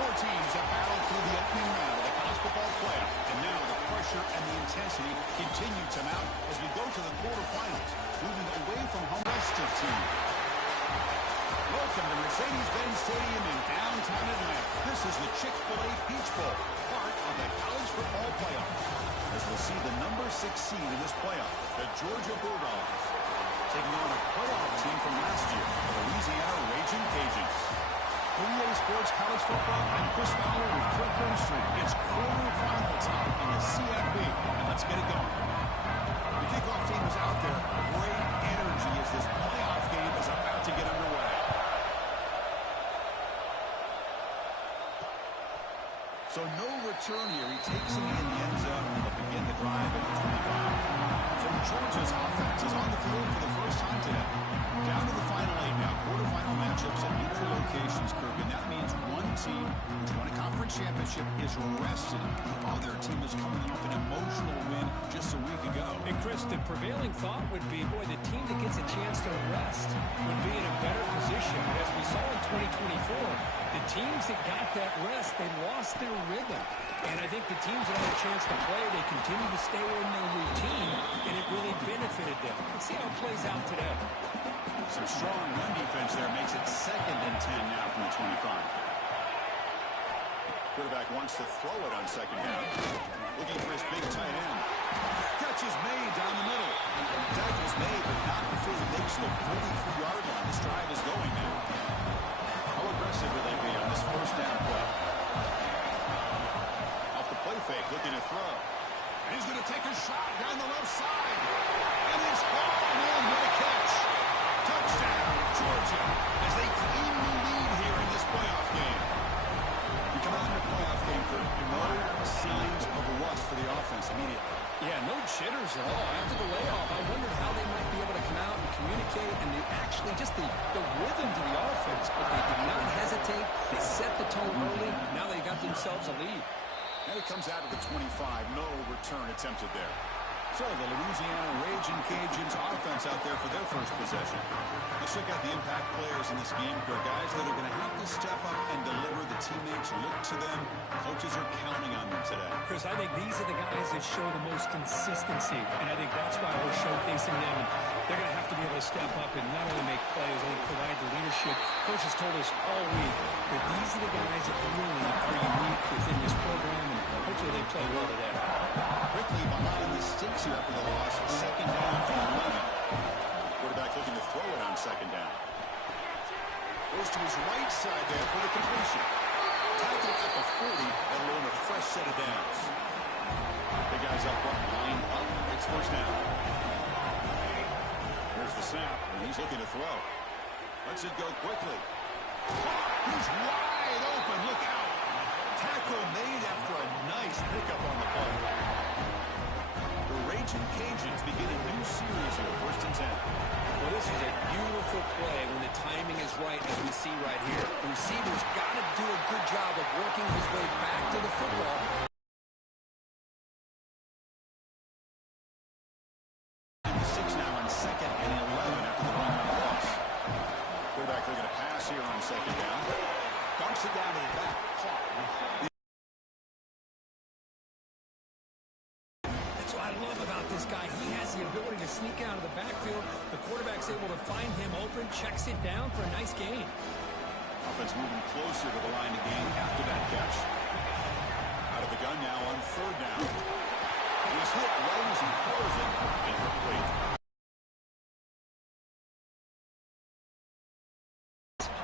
Four teams have battled through the opening round of the college football playoff, and now the pressure and the intensity continue to mount as we go to the quarterfinals, moving away from home. Rest of team. Welcome to Mercedes-Benz Stadium in downtown Atlanta. This is the Chick-fil-A Peach Bowl, part of the college football playoff. As we'll see the number 6 seed in this playoff, the Georgia Bulldogs, taking on a playoff team from last year, the Louisiana Raging Cajuns. For EA Sports College Football, I'm Chris Fowler with Kirk Herbstreit. It's quarterfinal time in the CFB, and let's get it going. The kickoff team is out there. Great energy as this playoff game is about to get underway. So no return here. He takes it in the end zone and will begin the drive at the 25. So Georgia's offense is on the field for the first time today. Down to the final 8 now. Quarterfinal matchups at neutral locations, Kirk, and that means one team which won a conference championship is rested. The other team is coming off an emotional win just a week ago. And Chris, the prevailing thought would be, boy, the team that gets a chance to rest would be in a better position. But as we saw in 2024, the teams that got that rest, they lost their rhythm. And I think the teams that had a chance to play, they continue to stay in their routine, and it really benefited them. Let's see how it plays out today. Some strong run defense there makes it 2nd and 10 now from the 25. Quarterback wants to throw it on 2nd down. Looking for his big tight end. Catch is made down the middle. Tackle's made, but not before he makes the 43-yard line. This drive is going now. How aggressive will they be on this first down play? Off the play fake, looking to throw. And he's going to take a shot down the left side. And he's hauled in. What a catch. Touchdown, Georgia, as they claim the lead here in this playoff game. You come out in the playoff game, Kirk, no signs of rust for the offense immediately. Yeah, no jitters at all. After the layoff, I wondered how they might be able to come out and communicate and actually just the rhythm to the offense. But they did not hesitate. They set the tone early. Now they got themselves a lead. And it comes out of the 25. No return attempted there. So the Louisiana Raging Cajuns offense out there for their first possession. Let's check out the impact players in this game, Kirk. Guys that are going to have to step up and deliver. The teammates look to them. Coaches are counting on them today. Chris, I think these are the guys that show the most consistency, and I think that's why we're showcasing them. And they're going to have to be able to step up and not only make plays, I think provide the leadership. Coaches told us all week that these are the guys that really are unique within this program, and hopefully they play well today. Quickly behind the sticks here after the loss. 2nd down and 11. Quarterback looking to throw it on 2nd down. Goes to his right side there for the completion. Tackle at the 40. That'll earn a fresh set of downs. The guys up front line up. It's 1st down. Here's the snap, and he's looking to throw. Lets it go quickly. He's wide open. Look out. Tackle made after a nice pickup on the play. The Raging Cajuns begin a new series here, 1st and 10. Well, this is a beautiful play when the timing is right, as we see right here. The receiver's got to do a good job of working his way back to the football. And the 6 now on 2nd and 11 after the run loss. Quarterback looking to pass here on 2nd down. Dumps it down to the back. That's what I love about this guy. He has the ability to sneak out of the backfield. The quarterback's able to find him open, checks it down for a nice gain. Offense moving closer to the line to gain after that catch. Out of the gun now on 3rd down. He's hit right as he throws it. Incomplete.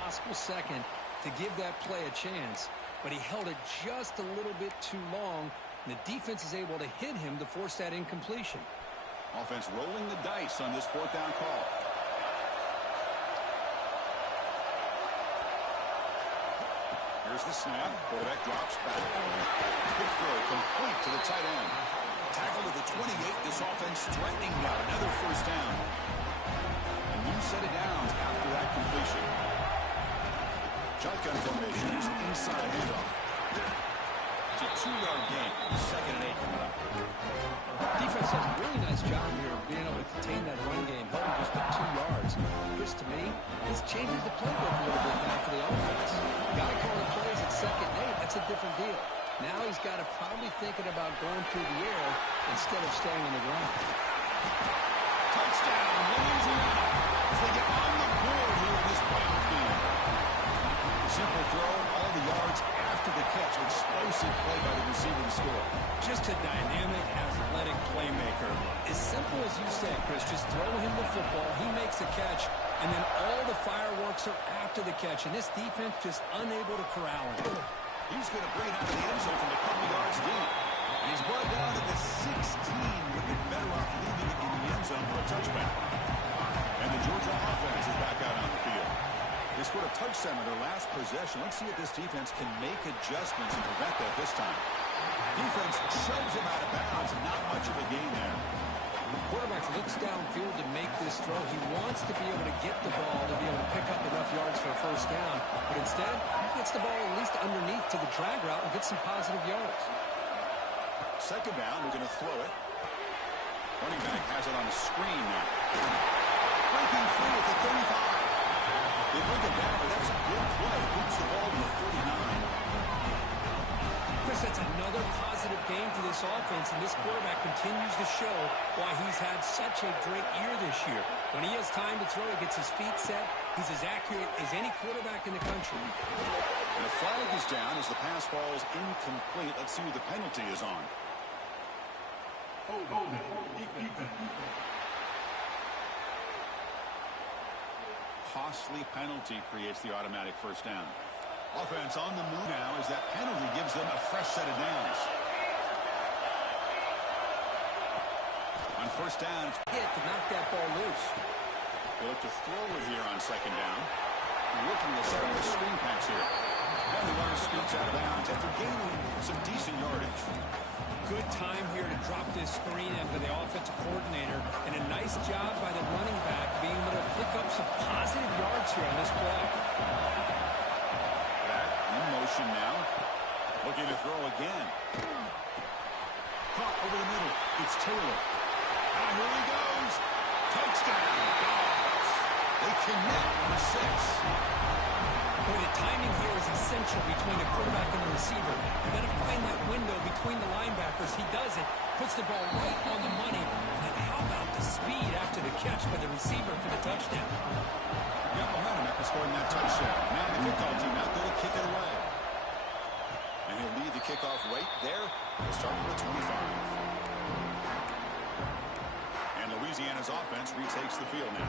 Possible second to give that play a chance, but he held it just a little bit too long. And the defense is able to hit him to force that incompletion. Offense rolling the dice on this 4th down call. Here's the snap. Quarterback drops back. Quick throw complete to the tight end. Tackle to the 28. This offense threatening now. Another 1st down. A new set of downs after that completion. Shotgun formation is inside handoff. It's a 2-yard gain. 2nd and 8 coming up. Defense does a really nice job here of being able to contain that run game, held just at 2 yards. Chris, to me, this changes the playbook a little bit now for the offense. Got to call the plays at 2nd and 8. he's got to probably thinking about going through the air instead of staying on the ground. Touchdown, Louisiana, as they get on the board here in this playoff game. Simple throw, all the yards after the catch. Explosive play by the receiver to score. Just a dynamic, athletic playmaker. As simple as you said, Chris, just throw him the football, he makes the catch, and then all the fireworks are after the catch, and this defense just unable to corral him. He's going to bring it out of the end zone from a couple yards deep. And he's brought down to the 16. Would have been better off leaving it in the end zone for a touchback. And the Georgia offense is back out on the field. They scored a touchdown on their last possession. Let's see if this defense can make adjustments and prevent that this time. Defense shoves him out of bounds. Not much of a gain there. The quarterback looks downfield to make this throw. He wants to be able to get the ball to be able to pick up enough yards for a first down. But instead, he gets the ball at least underneath to the drag route and gets some positive yards. Second down, we're going to throw it. Running back has it on the screen now. Breaking free at the 35. They bring it down, but that's a good play. Boots the ball to the 49. Chris, that's another positive game for this offense, and this quarterback continues to show why he's had such a great year this year. When he has time to throw, he gets his feet set. He's as accurate as any quarterback in the country. And a flag is down as the pass falls incomplete. Let's see who the penalty is on. Costly penalty creates the automatic first down. Offense on the move now as that penalty gives them a fresh set of downs. On first down, it's Hit to knock that ball loose. they look to throw it here on second down. Looking to set up the screen pass here. And the runner scoots out of bounds after gaining some decent yardage. Good time here to drop this screen in for the offensive coordinator, and a nice job by the running back being able to pick up some positive yards here on this play. Back in motion now. Looking to throw again. Caught over the middle. It's Taylor. And here he goes. Touchdown. Dogs. They connect for 6. Boy, the timing here is essential between the quarterback and the receiver. You got to find that window between the linebackers. He does it, puts the ball right on the money. And then how about the speed after the catch by the receiver for the touchdown? Got momentum after scoring that touchdown. Now the kickoff team out there to kick it away. And he'll lead the kickoff right there. He'll start with the 25. And Louisiana's offense retakes the field now.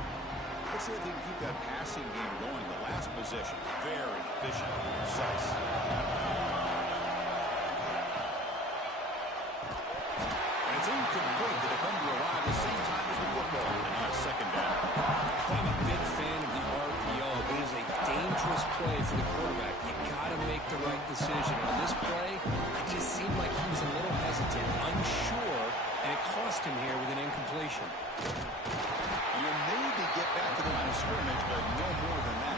Let's see if they can keep that passing game going. The last possession, very efficient, precise. And it's incomplete. The defender arrived at the same time as the football. And now it's second down. I'm a big fan of the RPO. It is a dangerous play for the quarterback. You got to make the right decision. On this play, it just seemed like he was a little hesitant, unsure, and it cost him here with an incompletion. You'll maybe get back to the line of scrimmage, but no more than that.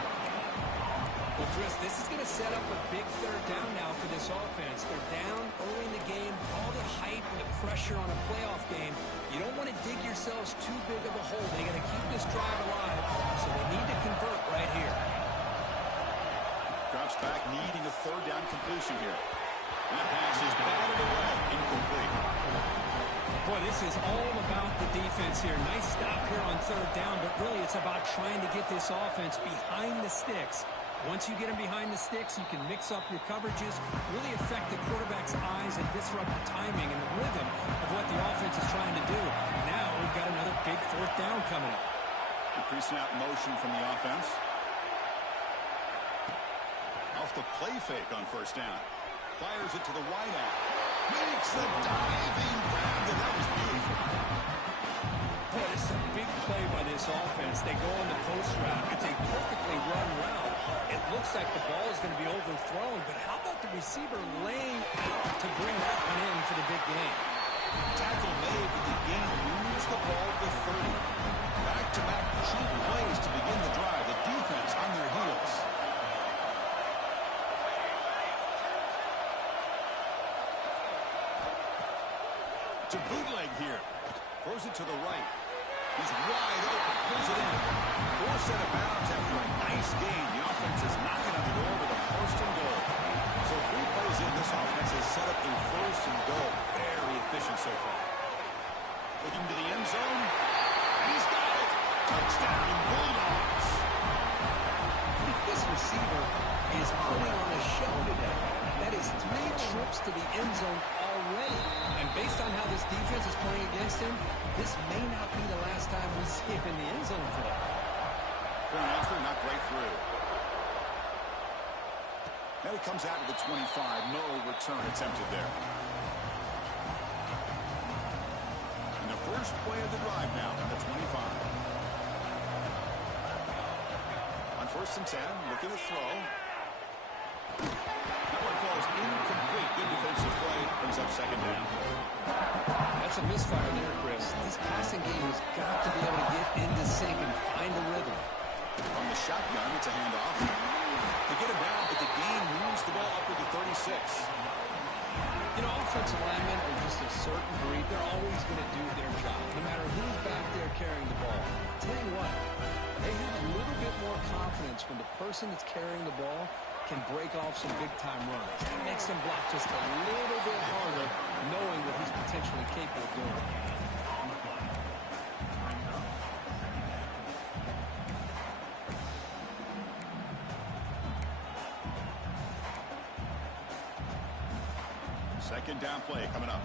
Well, Chris, this is going to set up a big third down now for this offense. They're down early in the game, all the hype and the pressure on a playoff game. You don't want to dig yourselves too big of a hole. They got to keep this drive alive, so they need to convert right here. Drops back, needing a third down completion here. That pass is batted away, incomplete. Boy, this is all about the defense here. Nice stop here on third down, but really it's about trying to get this offense behind the sticks. Once you get them behind the sticks, you can mix up your coverages, really affect the quarterback's eyes and disrupt the timing and the rhythm of what the offense is trying to do. Now we've got another big fourth down coming up. Pre-snap motion from the offense. Off the play fake on first down. Fires it to the wide out. Makes the diving grab, and that was beautiful. Boy, this is a big play by this offense. They go on the post route. It's a perfectly run route. It looks like the ball is going to be overthrown, but how about the receiver laying out to bring that one in for the big game? Tackle made, but the game moves the ball to 30. Back-to-back cheap plays to begin the drive. The defense on their heels. To bootleg here. Throws it to the right. He's wide open. Pulls it in. Forced out of bounds after a nice gain. The offense is knocking on the door with a first and goal. So 3 plays in, this offense has set up a is putting on a show today. That is 3 trips to the end zone already. And based on how this defense is playing against him, this may not be the last time we see him in the end zone today. Point after, knocked right through. Now he comes out to the 25. No return attempted there. And the first play of the drive now on the 25. On 1st and 10, looking to throw. That one falls incomplete. Good defensive play. Brings up 2nd down. That's a misfire there, Chris. This passing game has got to be able to get into sync and find a rhythm. From the shotgun, it's a handoff. They get him down, but the gain moves the ball up to the 36. You know, offensive linemen are just a certain breed. They're always going to do their job, no matter who's back there carrying the ball. I'll tell you what, they have a little bit more confidence when the person that's carrying the ball can break off some big-time runs. It makes them block just a little bit harder, knowing what he's potentially capable of doing. Second down play coming up.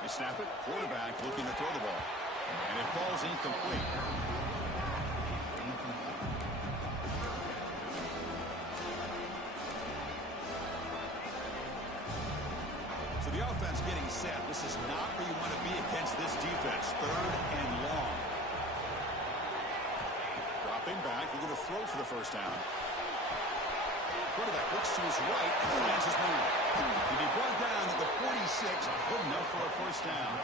They snap it. Quarterback looking to throw the ball. And it falls incomplete. So the offense getting set. This is not where you want to be against this defense. 3rd and long. Dropping back. They're going to throw for the 1st down. Quarterback looks to his right and finds his move. He'll be brought down at the 46, good enough for a 1st down.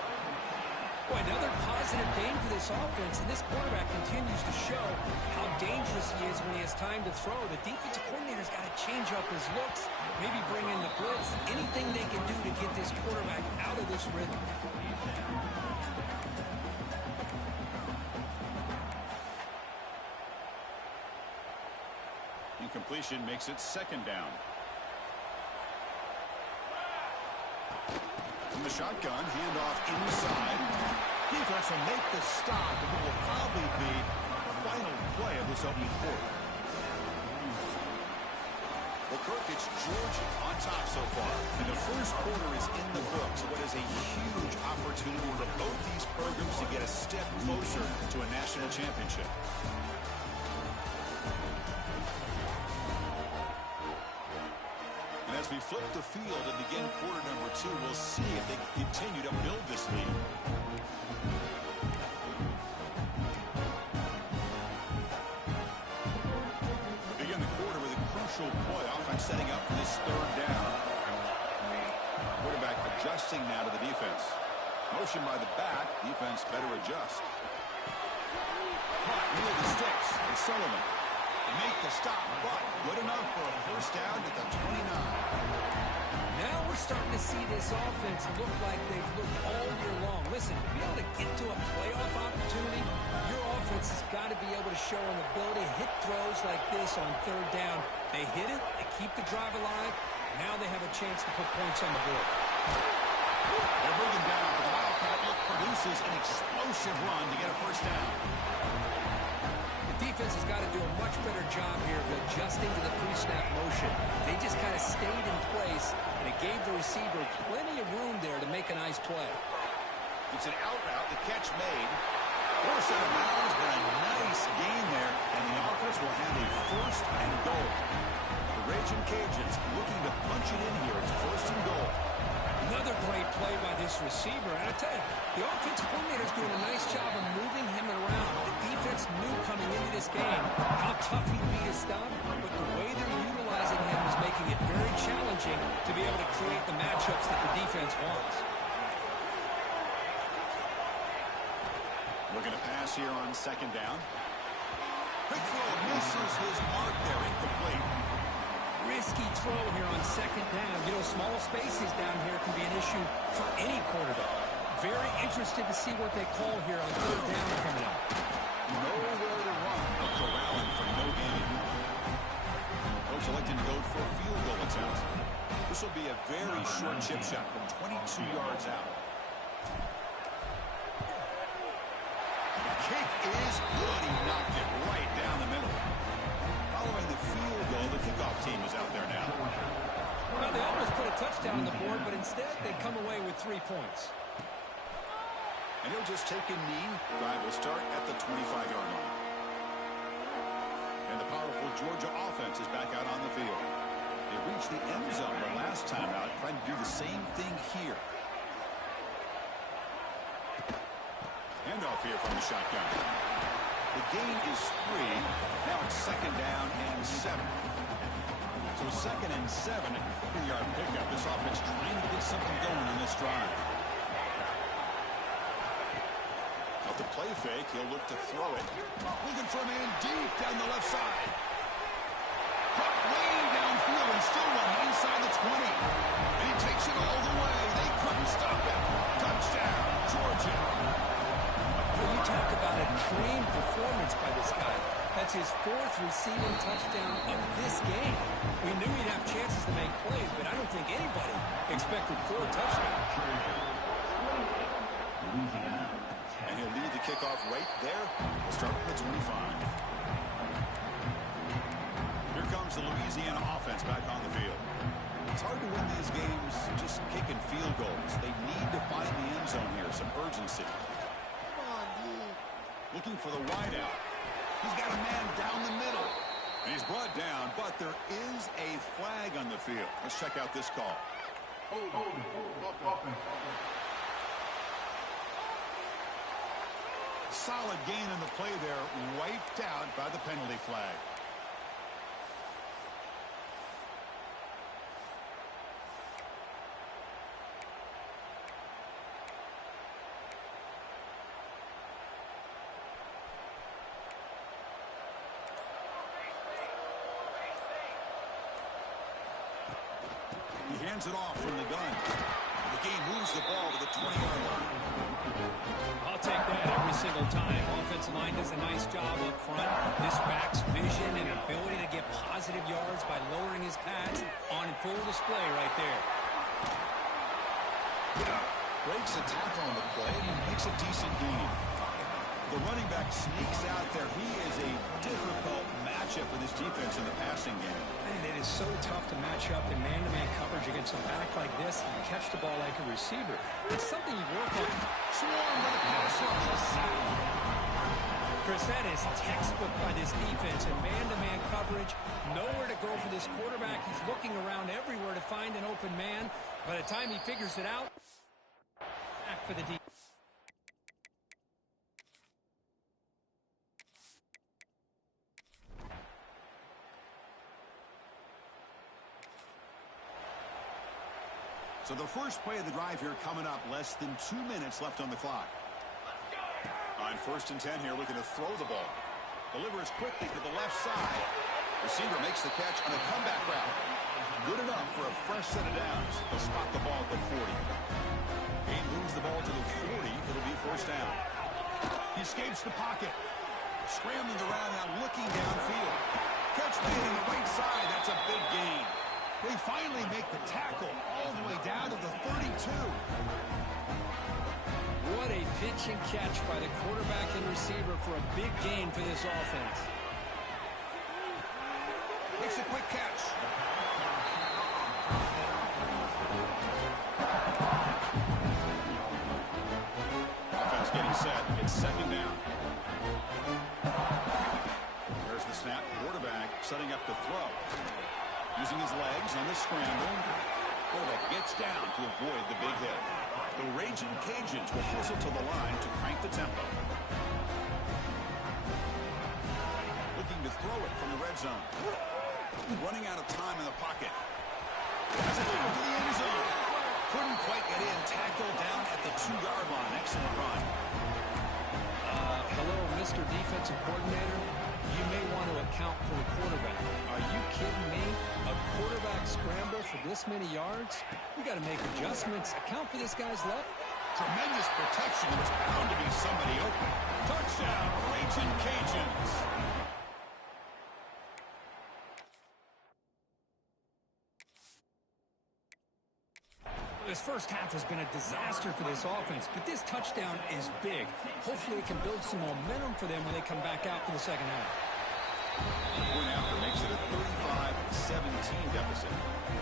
Boy, another positive game for this offense, and this quarterback continues to show how dangerous he is when he has time to throw. The defensive coordinator's got to change up his looks, maybe bring in the blitz, anything they can do to get this quarterback out of this rhythm. Incompletion makes it 2nd down. From the shotgun, handoff inside. Defense will make the stop, and it will probably be the final play of this opening quarter. Well, Kirk, it's Georgia on top so far. And the first quarter is in the books. What is a huge opportunity for both these programs to get a step closer to a national championship. As we flip the field and begin quarter number 2, we'll see if they can continue to build this lead. Begin the quarter with a crucial play. Offense setting up for this 3rd down. Quarterback adjusting now to the defense. Motion by the back. Defense better adjust. Caught near the sticks. And Sullivan. Make the stop, but good enough for a 1st down at the 29. Now we're starting to see this offense look like they've looked all year long. Listen, to be able to get to a playoff opportunity, your offense has got to be able to show an ability to hit throws like this on 3rd down. They hit it, they keep the drive alive. Now they have a chance to put points on the board. They're moving down, but the Wildcat produces an explosive run to get a 1st down. Defense has got to do a much better job here of adjusting to the pre-snap motion. They just kind of stayed in place, and it gave the receiver plenty of room there to make a nice play. It's an out route, the catch made. Force out of bounds, but a nice gain there, and the offense will have a 1st and goal. The Raging Cajuns looking to punch it in here. It's 1st and goal. Another great play by this receiver. And I tell you, the offensive coordinator is doing a nice job of moving him around. The defense knew coming into this game how tough he'd be to stop, but the way they're utilizing him is making it very challenging to be able to create the matchups that the defense wants. Looking to pass here on 2nd down. Quick throw misses his mark there, incomplete. Risky throw here on 2nd down. You know, small spaces down here can be an issue for any quarterback. Very interested to see what they call here on 3rd down coming up. Nowhere to run. Up to Allen for no gain. Coach elected to go for a field goal attempt. This will be a very short chip shot from 22 yards out. The kick is good. He knocked it right down and knee. Drive will start at the 25-yard line. And the powerful Georgia offense is back out on the field. They reached the end zone the last time out, trying to do the same thing here. Handoff here from the shotgun. The gain is 3. Now it's second down and 7. So second and 7, 3-yard pickup. This offense trying to get something going on this drive. Out the play fake, he'll look to throw it. Looking for a man deep down the left side. Caught way downfield and still one inside the 20. And he takes it all the way. They couldn't stop him. Touchdown, Georgia. Well, you talk about a clean performance by this guy. That's his 4th receiving touchdown of this game. We knew he'd have chances to make plays, but I don't think anybody expected 4 touchdowns. And he'll lead the kickoff right there. We'll start at the 25. Here comes the Louisiana offense back on the field. It's hard to win these games just kicking field goals. They need to find the end zone here, some urgency. Looking for the wideout. He's got a man down the middle. And he's brought down, but there is a flag on the field. Let's check out this call. Solid gain in the play there, wiped out by the penalty flag. He hands it off from the gun. The game moves the ball to the 20-yard line. I'll take that every single time. Offensive line does a nice job up front. This back's vision and ability to get positive yards by lowering his pads on full display right there. Breaks a tackle on the play and makes a decent gain. The running back sneaks out there. He is a difficult matchup for this defense in the passing game. Man, it is so tough to match up in man-to-man coverage against a back like this and catch the ball like a receiver. It's something you work on. Swarm by the pass rush. Chris, that is textbook by this defense in man-to-man coverage. Nowhere to go for this quarterback. He's looking around everywhere to find an open man. By the time he figures it out, back for the defense. So the first play of the drive here coming up, less than 2 minutes left on the clock. On 1st and 10 here, looking to throw the ball. Delivers quickly to the left side. Receiver makes the catch on a comeback route. Good enough for a fresh set of downs. They'll spot the ball at the 40. Gain moves the ball to the 40. It'll be 1st down. He escapes the pocket. Scrambling around now, looking downfield. Catch made on the right side. That's a big gain. They finally make the tackle all the way down to the 32. What a pitch and catch by the quarterback and receiver for a big gain for this offense. Makes a quick catch. Offense getting set. It's 2nd down. There's the snap. Quarterback setting up to throw. Using his legs on the scramble. Quarterback gets down to avoid the big hit. The Raging Cajuns will hustle to the line to crank the tempo. Looking to throw it from the red zone. Running out of time in the pocket. Has it down to the end zone. Couldn't quite get in. Tackled down at the 2-yard line. Excellent run. Hello, Mr. Defensive Coordinator. You may want to account for the quarterback. Are you kidding me? A quarterback scramble for this many yards? We got to make adjustments. Account for this guy's luck. Tremendous protection. There's bound to be somebody open. Touchdown, Raging Cajuns. This first half has been a disaster for this offense, but this touchdown is big. Hopefully it can build some momentum for them when they come back out for the second half. Point after makes it a 35-17 deficit.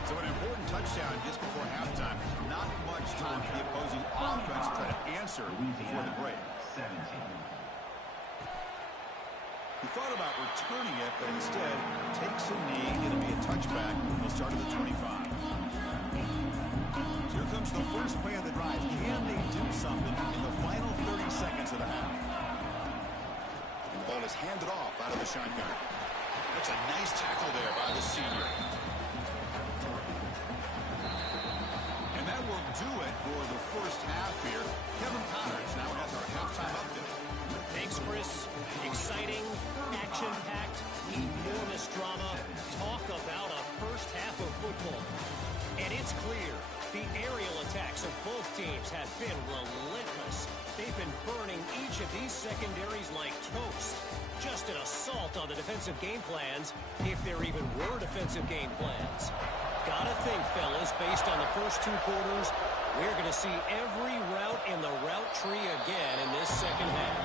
So an important touchdown just before halftime. Not much time for the opposing offense to try to answer before the break. He thought about returning it, but instead takes a knee. It'll be a touchback. He'll start at the 25. So here comes the first play of the drive. Can they do something in the final 30 seconds of the half? And the ball is handed off out of the shotgun. That's a nice tackle there by the senior. And that will do it for the first half here. Kevin Connors now has our halftime update. Thanks, Chris. Exciting, action-packed, enormous drama. Talk about a first half of football. And it's clear, the aerial attacks of both teams have been relentless. They've been burning each of these secondaries like toast. Just an assault on the defensive game plans, if there even were defensive game plans. Gotta think, fellas, based on the first two quarters, we're going to see every route in the route tree again in this second half.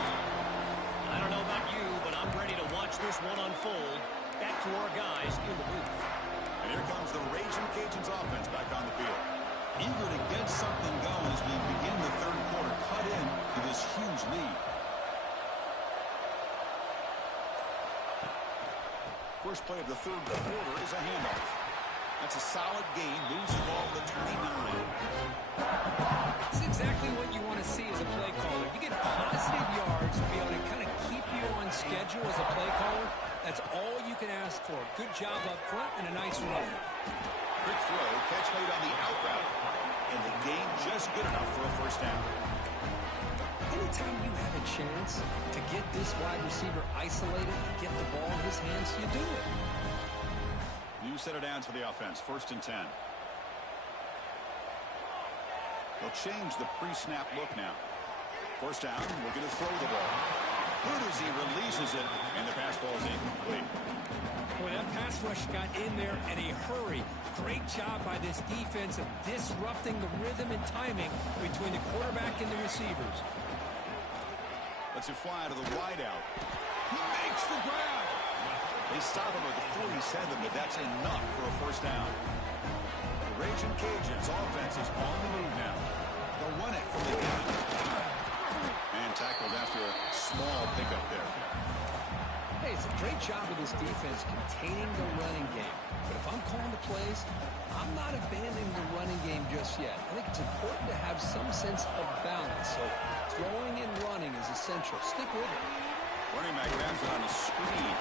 I don't know about you, but I'm ready to watch this one unfold. Back to our guys in the booth. And here comes the Raging Cajuns offense back on the field. Eager to get something going as we begin the third quarter, cut in to this huge lead. First play of the third quarter is a handoff. That's a solid gain, moves the ball to the 29. It's exactly what you want to see as a play caller. You get positive yards to be able to kind of keep you on schedule as a play caller. That's all you can ask for. Good job up front and a nice run. Quick throw, catch made on the out route. And the gain just good enough for a first down. Anytime you have a chance to get this wide receiver isolated, get the ball in his hands, you do it. New set of downs for the offense, 1st and 10. They'll change the pre-snap look now. First down, we're going to throw the ball. Good as he releases it, and the pass ball is incomplete. Boy, that pass rush got in there in a hurry. Great job by this defense of disrupting the rhythm and timing between the quarterback and the receivers. Lets it fly to the wideout. He makes the grab. They stop him at the 47, but that's enough for a first down. The Raging Cajuns offense is on the move now. They'll run it from the gun. And tackled after a small pickup there. Hey, it's a great job of this defense containing the running game. But if I'm calling the plays, I'm not abandoning the running game just yet. I think it's important to have some sense of balance. So throwing and running is essential. Stick with it. Running back grabs it on the screen.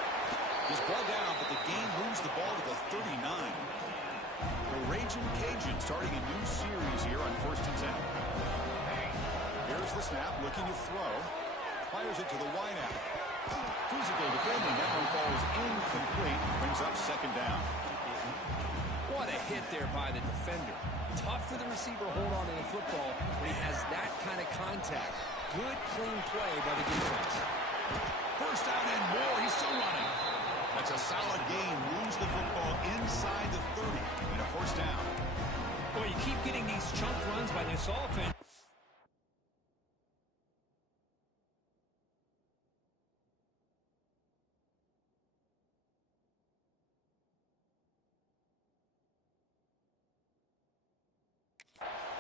He's brought down, but the game moves the ball to the 39. The Raging Cajun starting a new series here on 1st and 10. Here's the snap, looking to throw. Fires it to the wideout. Physical defending. That one falls incomplete. Brings up 2nd down. What a hit there by the defender. Tough for the receiver to hold on to the football when he has that kind of contact. Good, clean play by the defense. First down and more. He's still running. That's a solid gain. Moves the football inside the 30 and a first down. Boy, you keep getting these chunk runs by this offense.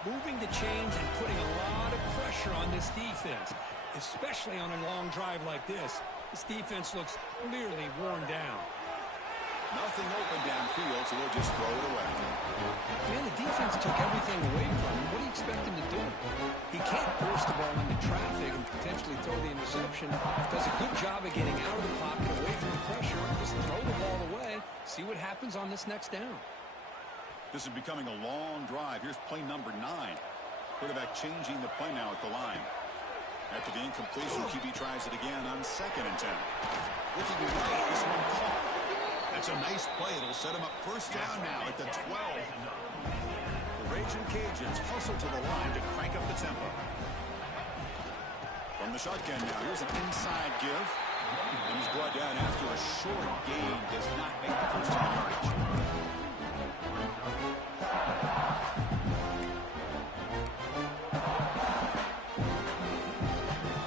Moving the chains and putting a lot of pressure on this defense, especially on a long drive like this. This defense looks clearly worn down. Nothing open downfield, so they'll just throw it away. Man, the defense took everything away from him. What do you expect him to do? He can't force the ball into traffic and potentially throw the interception. Does a good job of getting out of the pocket, away from the pressure, just throw the ball away, see what happens on this next down. This is becoming a long drive. Here's play number 9. Quarterback changing the play now at the line. After the incompletion, QB tries it again on 2nd and 10. Looking right, this one caught. That's a nice play. It'll set him up first down now at the 12. The Raging Cajuns hustle to the line to crank up the tempo. From the shotgun now, here's an inside give. And he's brought down after a short gain. Does not make the first down yardage.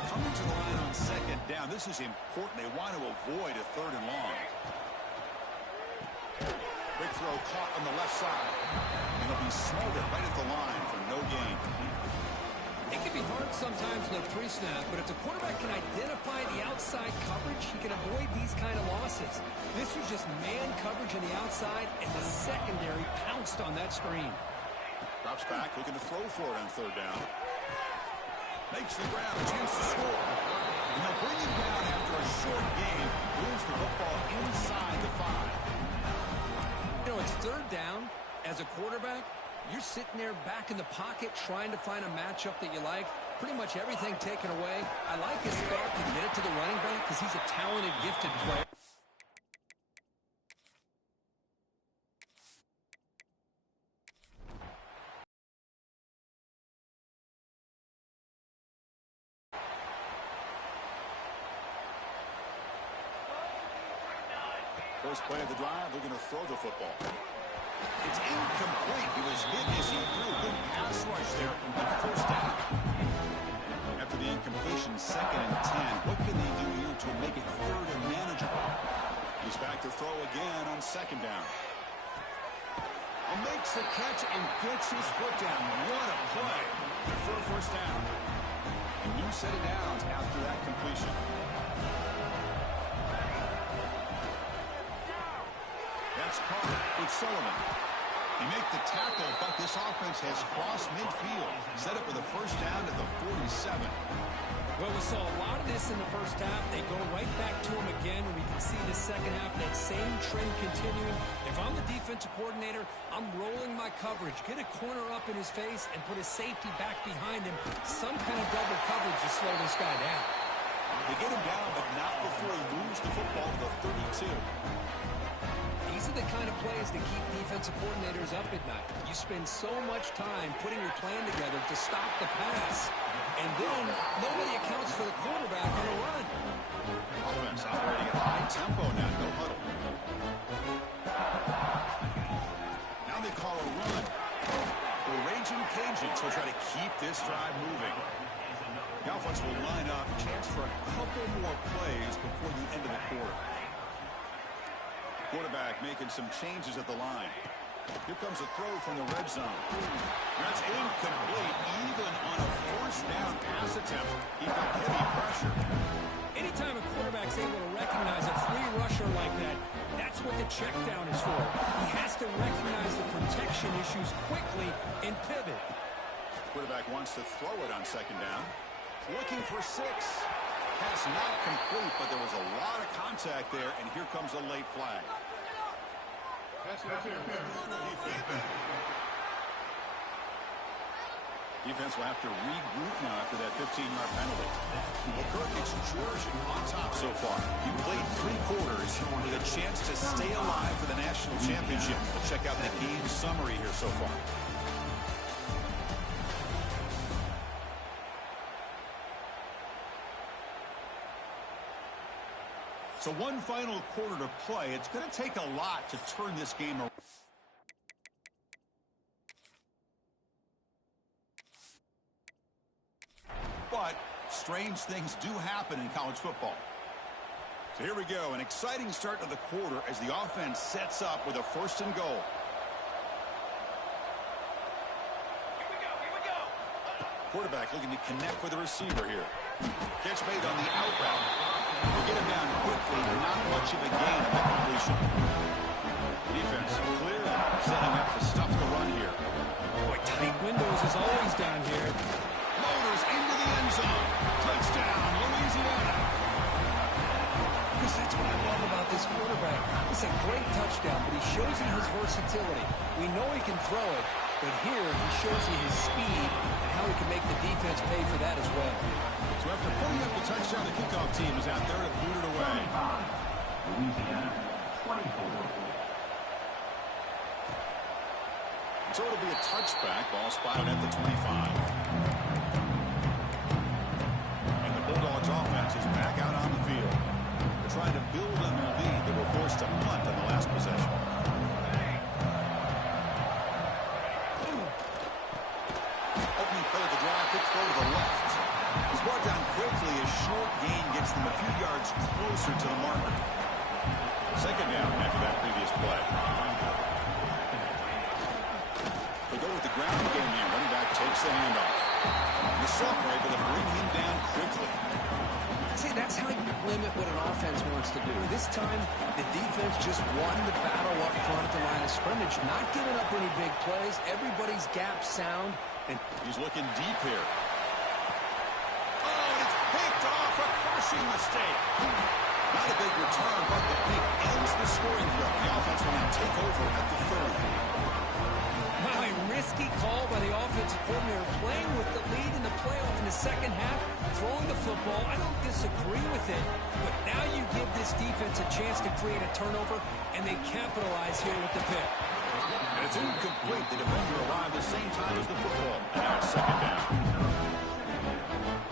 Coming to the line on 2nd down. This is important. They want to avoid a 3rd and long. Quick throw caught on the left side. And it'll be smothered right at the line for no gain. They can be hard sometimes in a pre-snap, but if the quarterback can identify the outside coverage, he can avoid these kind of losses. This was just man coverage on the outside, and the secondary pounced on that screen. Drops back, looking to throw for it on third down. Makes the grab, chance to score. And they'll bring him down after a short game. Moves the football inside the 5. You know, it's third down. As a quarterback, you're sitting there back in the pocket trying to find a matchup that you like. Pretty much everything taken away. I like his start to get it to the running back because he's a talented, gifted player. First play of the drive, they're going to throw the football. It's incomplete. He was hit as he threw. Good pass rush there on the first down. After the incompletion, 2nd and 10. What can they do here to make it third and manageable? He's back to throw again on 2nd down. Makes the catch and gets his foot down. What a play for a first down. A new set of downs after that completion. That's caught with Sullivan. He made the tackle, but this offense has crossed midfield. Set up with a first down at the 47. Well, we saw a lot of this in the first half. They go right back to him again, and we can see the second half, that same trend continuing. If I'm the defensive coordinator, I'm rolling my coverage. Get a corner up in his face and put a safety back behind him. Some kind of double coverage to slow this guy down. They get him down, but not before he moves the football to the 32. These are the kind of plays that keep defensive coordinators up at night. You spend so much time putting your plan together to stop the pass, and then nobody accounts for the quarterback on a run. Offense operating at high tempo now, no huddle. Now they call a run. The Raging Cajuns will try to keep this drive moving. The offense will line up, chance for a couple more plays before the end of the quarter. Quarterback making some changes at the line. Here comes a throw from the red zone. That's incomplete. Even on a first down pass attempt, he got heavy pressure. Anytime a quarterback's able to recognize a free rusher like that, that's what the check down is for. He has to recognize the protection issues quickly and pivot. Quarterback wants to throw it on 2nd down. Looking for 6. Pass not complete, but there was a lot of contact there, and here comes a late flag. Defense will have to regroup now after that 15-yard penalty. Well, Kirk, it's Georgia on top so far. You played 3 quarters with a chance to stay alive for the national championship. We'll check out the game summary here so far. So one final quarter to play. It's going to take a lot to turn this game around. But strange things do happen in college football. So here we go. An exciting start to the quarter as the offense sets up with a 1st and goal. Here we go. Quarterback looking to connect with the receiver here. Catch made on the out route. They get him down quickly, not much of a gain on the completion. Defense clearly setting up to stuff the run here. Boy, tight windows as always down here. Loaders into the end zone. Touchdown, Louisiana. Because that's what I love about this quarterback. It's a great touchdown, but he shows you his versatility. We know he can throw it, but here he shows you his speed and how he can make the defense pay for that as well. So after putting up the touchdown, the kickoff team is out there to boot it away. Louisiana, 24. So it'll be a touchback. Ball spotted at the 25. And the Bulldogs offense is back out on the field. They're trying to build on their lead. They were forced to punt on the last possession. Opening play of the drive, quick throw to the left. He's brought down quickly. A short gain gets them a few yards closer to the marker. 2nd down after that previous play. They go with the ground game here. Running back takes the handoff. The sophomore able to bring him down quickly. See, that's how you limit what an offense wants to do. This time, the defense just won the battle up front at the line of scrimmage, not giving up any big plays. Everybody's gap sound. And he's looking deep here. Oh, and it's picked off. A crushing mistake. Not a big return, but the pick ends the scoring threat. The offense will now take over at the 30. Wow, a risky call by the offensive coordinator, playing with the lead in the playoff in the second half, throwing the football. I don't disagree with it, but now you give this defense a chance to create a turnover, and they capitalize here with the pick. And it's incomplete. The defender arrived at the same time as the football. And now it's second down.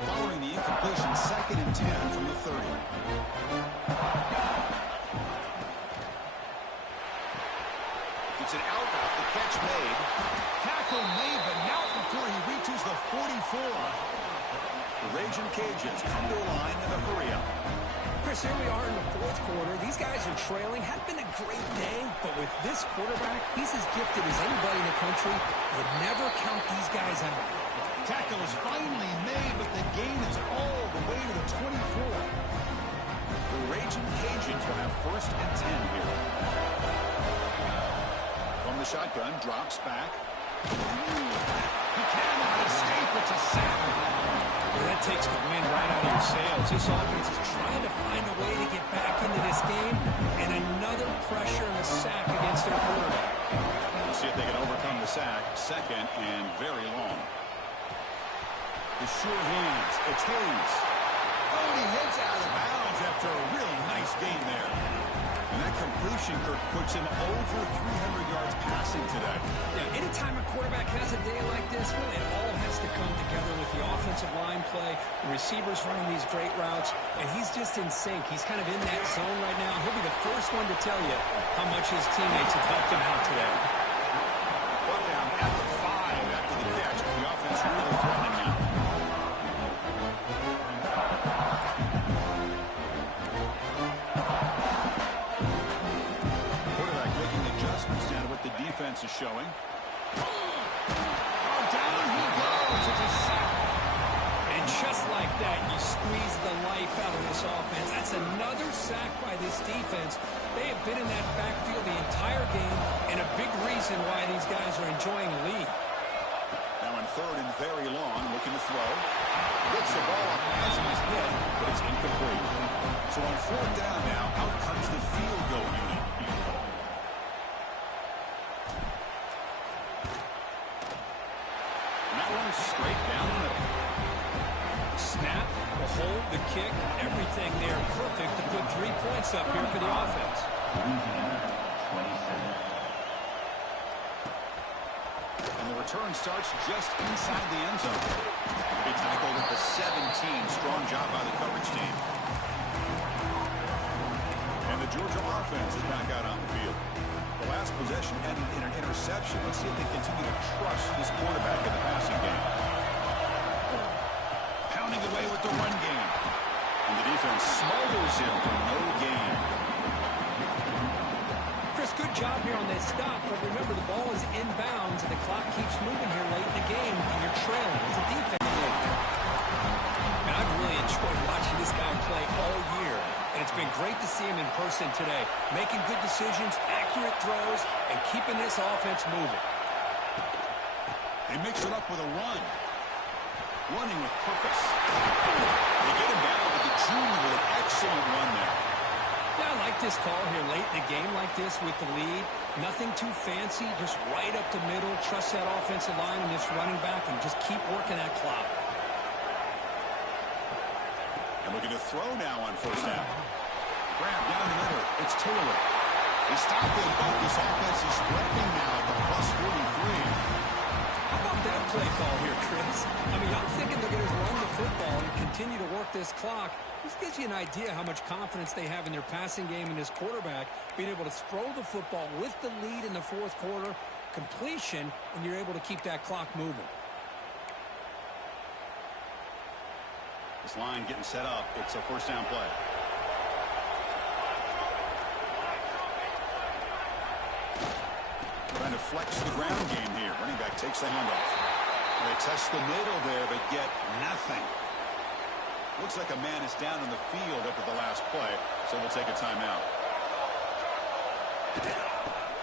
Following the incompletion, 2nd and 10 from the 30. It's an out route. The catch made. Tackle made, but not before he reaches the 44. The Raging Cajuns come to a line in a hurry up. Chris, here we are in the 4th quarter. These guys are trailing. Hadn't been a great day, but with this quarterback, he's as gifted as anybody in the country. You never count these guys out. Tackle is finally made, but the gain is all the way to the 24. The Raging Cajuns will have 1st and 10 here. From the shotgun, drops back. He cannot escape. It's a sack. Well, that takes the wind right out of your sails. This offense is trying to find a way to get back into this game, and another pressure and a sack against their quarterback. We'll see if they can overcome the sack. 2nd and very long. The sure hands. It's Hayes. Oh, he heads out of bounds after a really nice game there. And that completion, Kirk, puts him over 300 yards passing today. Yeah, anytime a quarterback has a day like this, really it all has to come together with the offensive line play, the receivers running these great routes, and he's just in sync. He's kind of in that zone right now. He'll be the first one to tell you how much his teammates have helped him out today. Brought down at the 5 after the catch. The offense really threatening now. Defense is showing. Oh, down he goes. It's a sack. And just like that, you squeeze the life out of this offense. That's another sack by this defense. They have been in that backfield the entire game, and a big reason why these guys are enjoying the lead. Now in 3rd and very long, looking to throw. Gets the ball up as he's hit, but it's incomplete. So on 4th down now, out comes the field goal unit. Straight down the middle. Snap, the hold, the kick, everything there perfect to put 3 points up here for the offense. And the return starts just inside the end zone. Be tackled at the 17. Strong job by the coverage team. And the Georgia offense is back out on the field. The last possession ended in an interception. Let's see if they continue to trust this quarterback in the passing game. Pounding away with the run game. And the defense smothers him for no gain. Chris, good job here on this stop, but remember the ball is inbounds and the clock keeps moving here late in the game and you're trailing. It's a defense late. And I've really enjoyed watching this guy play all year. And it's been great to see him in person today, making good decisions, accurate throws, and keeping this offense moving. They mix it up with a run. Running with purpose. They get him down with the junior with an excellent run there. Yeah, I like this call here late in the game like this with the lead. Nothing too fancy, just right up the middle. Trust that offensive line and this running back and just keep working that clock. And looking to throw now on 1st down. Grab down the middle. It's Taylor. They stop them, but this offense is threatening now at the plus 43. How about that play call here, Chris? I mean, I'm thinking they're going to run the football and continue to work this clock. This gives you an idea how much confidence they have in their passing game and this quarterback being able to throw the football with the lead in the 4th quarter, completion, and you're able to keep that clock moving. This line getting set up. It's a 1st down play. Trying to flex the ground game here. Running back takes the handoff. They test the middle there, but get nothing. Looks like a man is down in the field after the last play, so we'll take a timeout.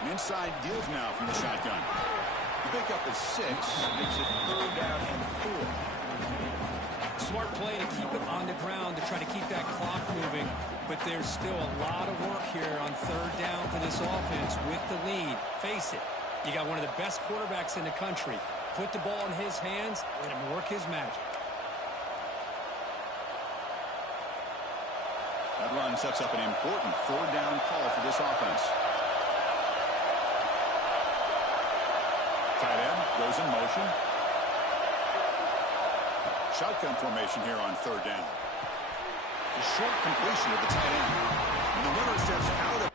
An inside give now from the shotgun. The pickup is 6, makes it 3rd down and 4. Smart play to keep it on the ground to try to keep that clock moving, but there's still a lot of work here on 3rd down for this offense with the lead. Face it, you got one of the best quarterbacks in the country. Put the ball in his hands, let him work his magic. That run sets up an important 3rd down call for this offense. Tight end goes in motion. Shotgun formation here on 3rd down. A short completion of the tight end. And the runner steps out of